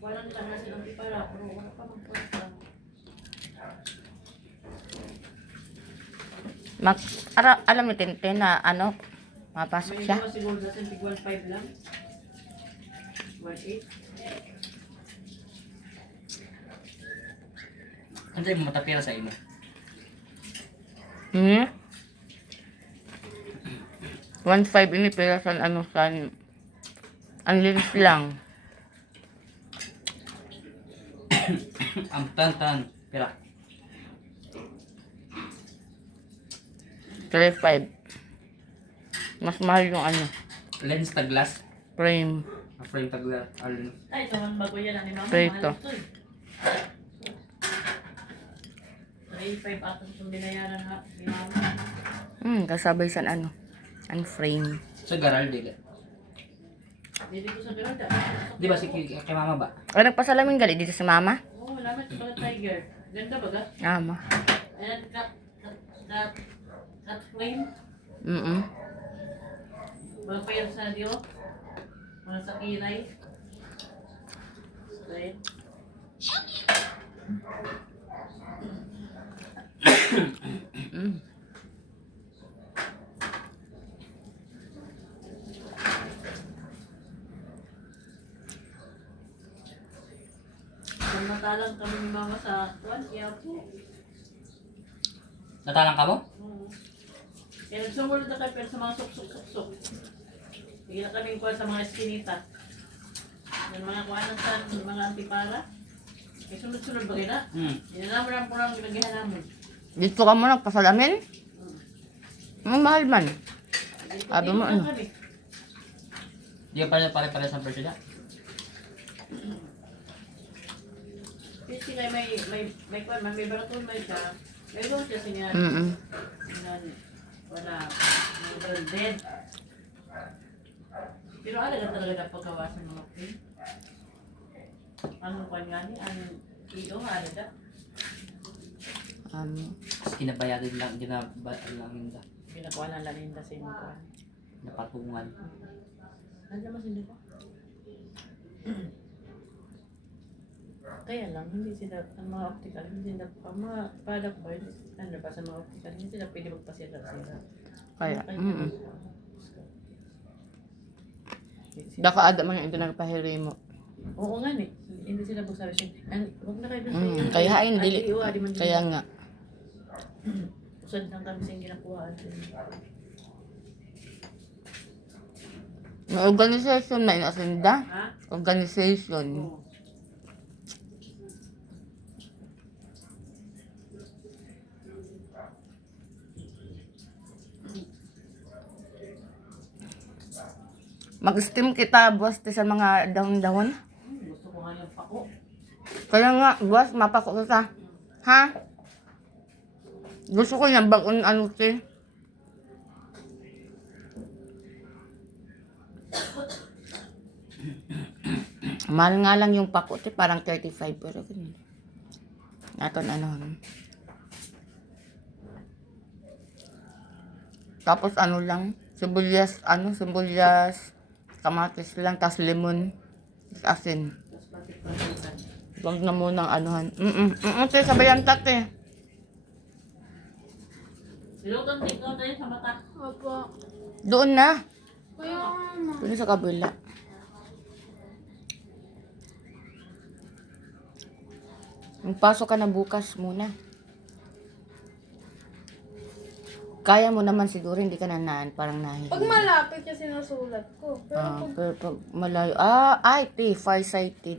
Walang lang na silang pipara, pero wala pa magpuwesta. Alam ni Tintin na ano, mapasok May siya. iba siguro na tig 1.5 lang. 1.8. Ano sa'yo mo matapira sa imo? Hmm? 1.5 ini pero sa ano sa ang linis lang. Ang tan. Pira. 3.5. Mas mahal yung ano, Lens ta glass. frame. Frame ta glass. Alin. Ay, ito man bago yan ni Mama. Prito. Mahal ito eh. 3.5 atong itong binayaran ha, ni Mama. Kasabay sa ano, ang frame. Sa garal dili. Dili ko sa Berada. Di ba si kay mama ba? Ay, nagpasalamin gali dito sa mama? Oo, lamat ito pala tiger. Ganda ba ga? Ama. Ayan, cut frame. Mga pair sa diyo. Mga sa kilay. Right. Natalang kami ni Mama sa kuwan, kaya po. Natalang ka mo? Kaya nagsumulod na kayo pero sa mga suksok-suksok. Hindi na kami kuwan sa mga eskinita. Yung mga kuwanan sa mga antipara. Kaya sunod-sunod ba kayo na? Inalaman lang po lang ginagahan namin. Dito ka mo nagpasalamin? Ang mahal man. Sabi mo ano? Di ba pare-pare sa presyo niya? Kasi nga may kuwan, may baratol may ka. May doon kasi nga. Wala. Mga branded. Pero ala ka talaga na pagkawasan mga pin. Anong kuwan nga ni? Anong kilo nga ala ka? Kinabayadin lang, lang yun sa Pinakuha na lang sa inyo kuwan. napatungan. Nandiyan mo sila ko? Kaya lang, hindi sila, ang mga optical, hindi sila, ang mga product boy, ano ba sa mga optical, hindi sila pwede magpasira-sira. Kaya, Daka ada man yung ito nagpahiri mo. Oo nga ni, hindi sila magsabi siya, huwag na kayo doon sa Kaya hain, dili. di man Kaya nga. Usad lang kami sa ginakuhaan. May organization na inasinda. Ha? Organization. Oo. Mag-steam kita, boss, sa mga dahon-dahon. Gusto ko nga yung pako. Kaya nga, boss, mapako kita. Ha? Gusto ko yung bagon ano, te. Mahal nga lang yung pako, te. Parang 35, pero ganyan. Naton ano. Tapos ano lang, sibuyas, kamatis lang, tas lemon, tas asin. Tapos pati pagkakan. Huwag na munang anuhan. Te, sabayan tate. Silutan ikaw tayo sa mata. Opo. Doon na. Kaya ano? Doon sa kabila. Magpasok ka na bukas muna. Kaya mo naman siguro, hindi ka na parang nahihiya. Pag malapit kasi sinusulat ko. Pero Pero pag malayo, farsighted.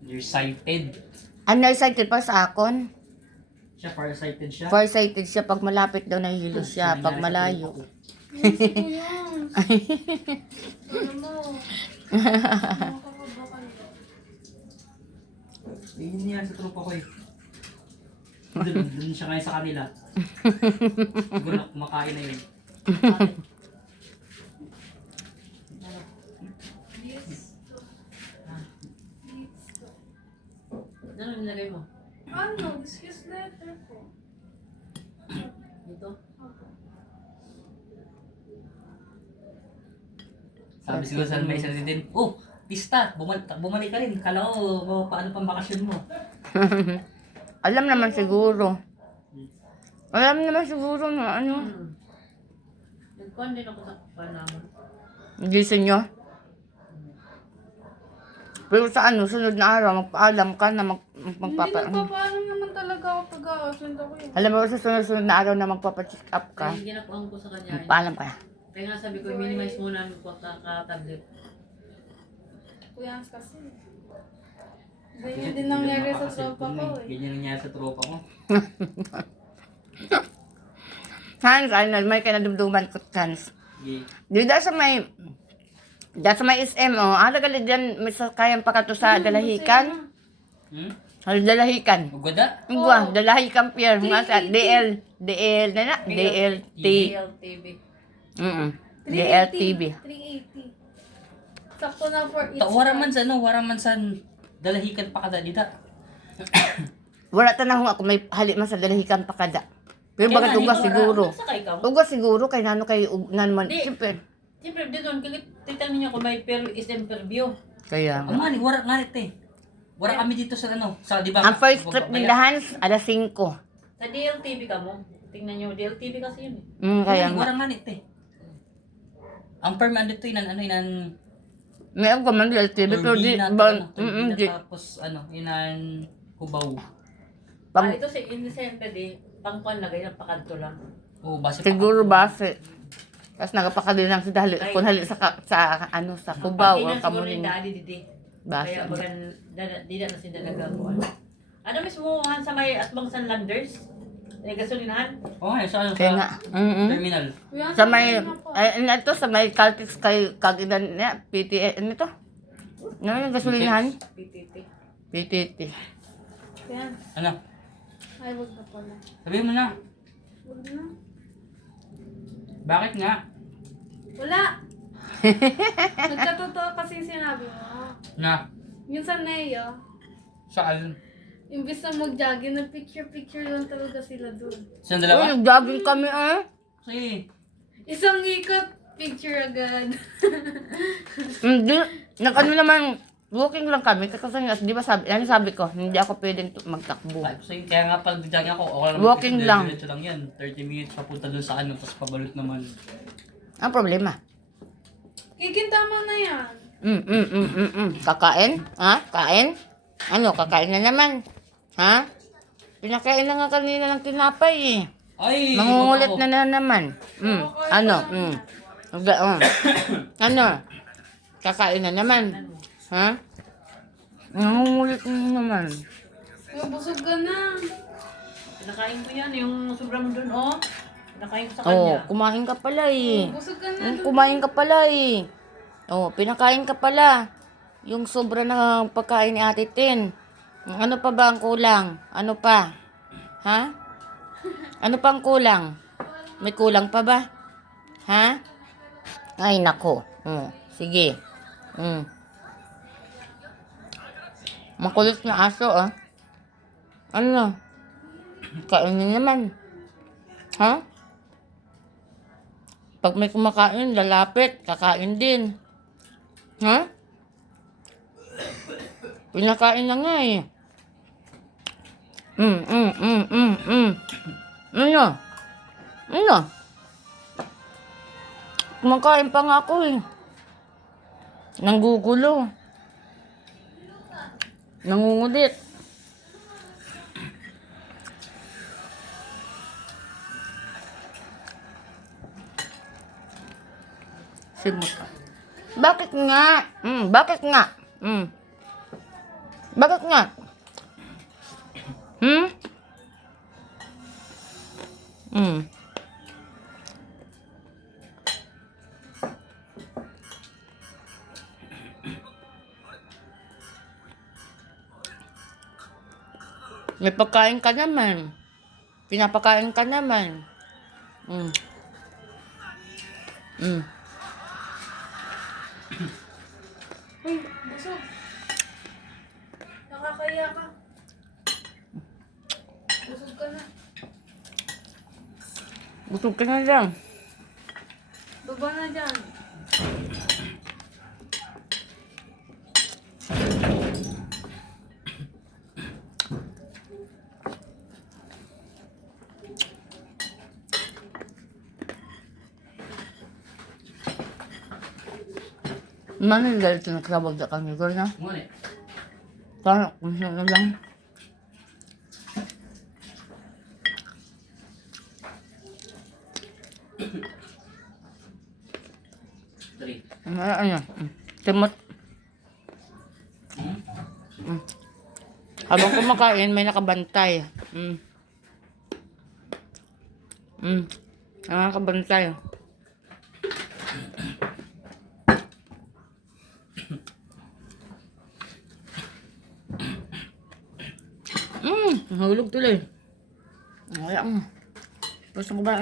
Nearsighted. Nearsighted pa sa akon. Siya farsighted siya. Farsighted siya, pag malapit daw nahihilo siya, pag malayo. hindi ko yan. Ano mo? Nakakaba kayo. Yun yan sa trupa ko eh. Doon siya ngayon sa kanila. Siguro na kumakain na yun. Ano nilagay mo? Ano? Excuse letter ko. Dito? Sabi siguro sa may sarili din, oh, pista. Bumalik ka rin. Kala ko, paano pang bakasyon mo? Alam naman siguro. Alam naman siguro na ano. Nagkuhan din ako sa panamon. Gising nyo. Pero sa ano, sunod na araw, magpaalam ka na Hindi magpapa... nagpapaalam naman talaga ako pag a-absent ako eh. Alam mo, sa sunod na araw na magpapa-check up ka, Kaya ginakuhan ko sa kanya. magpaalam ka na. Kaya nga sabi ko, minimize muna ang pagkakatablet. Kuya Hans kasi. Ganyan din nangyari sa tropa ko eh. Ganyan nangyari sa tropa ko. Hans, ano, may kanadumduman ko, Hans. Sige. Di da sa may... Da sa may SM, oh. Ano gali dyan, may kayang pa ka to sa dalahikan? Ano dalahikan? Magwada? Gwa, dalahikan pier. Nga sa DL na na? DLT. DLTV. DLTV. 380. Sakto na for each. Waraman sa dalahikan pa kada dita. Wala tanahong ako may hali man sa dalahikan pa kada. Pero Kaya bakit nga, ugas ikaw, siguro? Sakay ka mo. Ugas siguro, kay nano kay naman. Di. Siyempre. Siyempre, di doon, titan niyo kung may isang perview. Kaya Ang mani, wara nga nito eh. Wara kami dito sa ano, sa di ba? ang first trip ni Hans, alas 5. Sa DLTV ka mo. Tingnan niyo, DLTV kasi yun eh. Kaya nga. Wara nga nito eh. Ang perm ano to inan Meron ko man DLTV, pero di, turbina, di, tapos ano, inan hubaw. pag, Ito si Innocente di, pangkuan na ganyan, pakadto lang. Oh, base siguro base. Tapos nagapakali lang si Dali, kung hali sa ano, sa Cubao, o Pag-inan siguro Kamuning. yung dali didi. Base. Kaya bagan, di na si dalaga ko. Ano mismo han sa may Atbang San Landers? May gasolinahan? Oh, sa ano, Kaya sa nga. terminal. Kuya Hans, Sa may, sabihin ako. ito, sa may Caltex kay Kagidan niya, PTA, ano ito? Ano yung gasolinahan? PTT. PTT. Kuya Hans, Ano? ay wag na pala. Sabihin mo na. Wag na. Bakit nga? Wala! Nagkatotoo kasi sinabi mo. Na, Yung sa Neo, saan? imbis na mag-jogging, nag-picture-picture lang talaga sila doon. Sa Uy, dalawa? nag-jogging kami Kasi, Isang ikot, picture agad. Hindi. Ano naman, walking lang kami. Kasi nga, di ba sabi ko, hindi ako pwedeng magtakbo. kaya nga pag jogging ako, okay lang. Walking lang. Diretso lang yan. 30 minutes papunta doon sa ano, tapos pabalik naman. Ang problema. Kikintama na yan. Kakain? Ha? Kain? Ano, kakain na naman. Ha? Pinakain na nga kanina ng tinapay eh. Ay! Mangungulit ako. na naman. Ano? Ano? Kakain na naman. Ha? Mangungulit na naman. Kuya, busog ka na. Pinakain ko yan, yung sobrang dun, oh. Pinakain ko sa Oh, kanya. kumain ka pala eh. Busog ka na. Kumain ka pala eh. Oh, pinakain ka pala. Yung sobra na pagkain ni Ate Tin. Ano pa ba ang kulang? Ano pa? Ha? Ano pa ang kulang? May kulang pa ba? Ha? Ay, nako. Sige. Makulit na aso, ah. Ano? Kainin naman. Ha? Pag may kumakain, lalapit, kakain din. Ha? Pinakain na nga eh. Ano? Ano? Kumakain pa nga ako eh. Nanggugulo. Nangungulit. Simot ka. Bakit nga? Bakit nga? Bakit nga? May pagkain ka naman. Pinapakain ka naman. Uy, busog. Nakakaya ka. Busog ka na. Busog ka na lang. Baba na dyan. Mana yung galit na nakrabag na kami ko na? Ngunit. Parang kung saan na lang. Three. Ano? Timot. Hmm? Habang kumakain, may nakabantay. May nakabantay. Nahulog tuloy. Kaya mo. Gusto ko ba?